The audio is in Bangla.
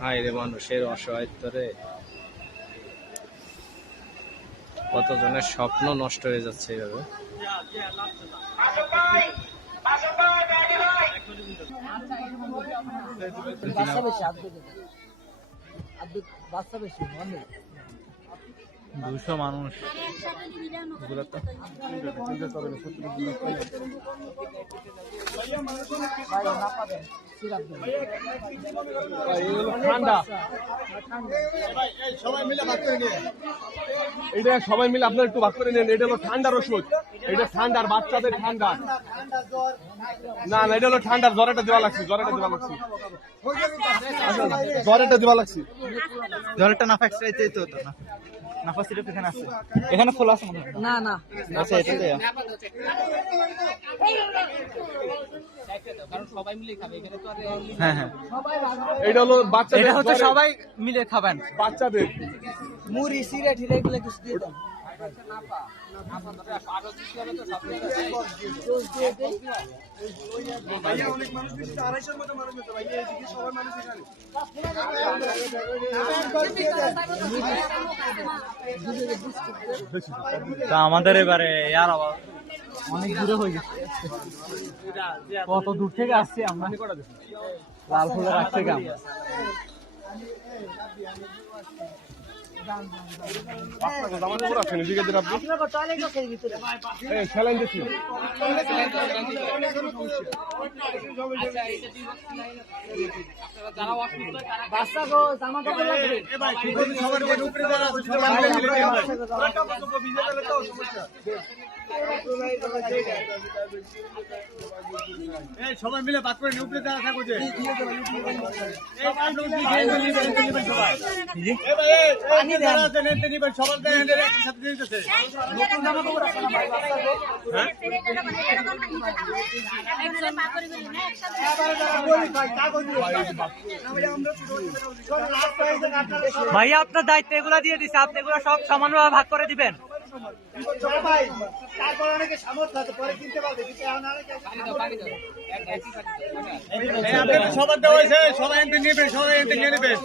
হায় রে, মানুষের অসহায়ত্বরে কতজনের স্বপ্ন নষ্ট হয়ে যাচ্ছে এইভাবে। দুশো মানুষ ঠান্ডা এটা সবাই মিলে আপনার একটু ভাগ করে নেন। এটা হলো ঠান্ডার ওষুধ, এটা ঠান্ডার বাচ্চাদের ঠান্ডা না না, এটা হলো ঠান্ডার জ্বরটা দেওয়া লাগছে, জ্বরটা দেওয়া লাগছে, জ্বরটা দেওয়া লাগছে। জ্বরটা না ফাইছে তো না নাফাস সিরাপ এখানে আছে, এখানে ফুল আছে মনে হয়। না না আচ্ছা এটা দেয়া কারণ সবাই মিলে খাবে এখানে তো। আর হ্যাঁ হ্যাঁ এটা হলো বাচ্চাদের, এটা হচ্ছে সবাই মিলে খাবেন বাচ্চাদের মুড়ি সিরাপ হিরে এগুলো কিছু দিয়ে দাও। তা আমাদের এবারে আর অনেক দূরে হয়ে গেছে, কত দূর থেকে আসছি আমরা, লাল ফুলের রাখ থেকে আমরা। স্যালাইন দিচ্ছি সবাই মিলে বাদ করে উপরে যারা থাকো যে ভাইয়া আপনার দায়িত্ব এগুলা দিয়ে দিচ্ছে, আপনি এগুলো সব সমানভাবে ভাগ করে দিবেন। তারপর অনেকে সামর্থ্য আছে পরে কিনতে পারবে, সবার দেওয়া হয়েছে, সবাই এনতে নেবেন, সবাই এনতে নিয়ে নেবেন।